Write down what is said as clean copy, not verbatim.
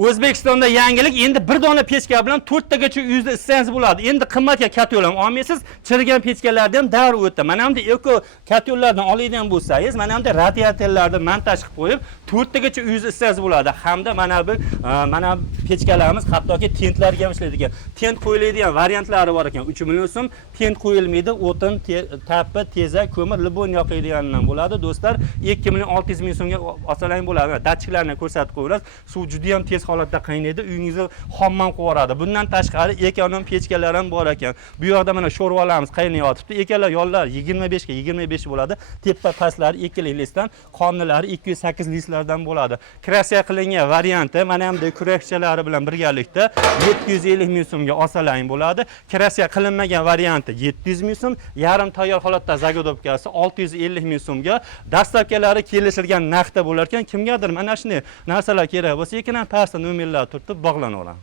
O'zbekistonda yangilik, endi bir dona pechka bilan 4 tagacha uyda issangiz bo'ladi. Endi qimmatga katyol ham olmaysiz, chirigan pechkalarni ham davr o'tdi. Mana bunda eko katyollardan oladigan bo'lsangiz, mana bunda radiatorlarni montaj qilib qo'yib, 4 tagacha uyda issangiz bo'ladi. Hamda mana pechkalarimiz hattoki tentlarga ham ishlaydigan. Tent qo'yiladigan variantlari bor ekan. 3 million so'm tent qo'yilmaydi, o'tin, tappa, tezak, ko'mir, libon yoqiladiganidan bo'ladi. Do'stlar, 2 million 600 ming so'mga olsalang bo'ladi. Datchiklarni ko'rsatib qo'yamiz. Suv juda ham tez holatda qaynaydi, uyingizni hammam qilib yuboradi. Bundan tashqari ekonom pechkalar ham bor ekan. Bu yoqda mana sho'rvalarimiz qaynayotibdi. Ekalar yollar 25 ga 25 bo'ladi. Tepa pastlari 2 listdan, qonnilari 208 listlardan bo'ladi. Krassiya qilingan varianti mana hamda kurakchalari bilan birgalikda 750 ming so'mga olsalang bo'ladi. Krassiya qilinmagan varianti 700 ming so'm, yarim tayyor holatda zagodovkasi 650 ming so'mga. Dastlabkilari kelishilgan narxda bo'lar ekan, kimgadir mana shunday narsalar kerak bo'lsa, ekan pastda nomerlar turtib bog'lanaveramiz.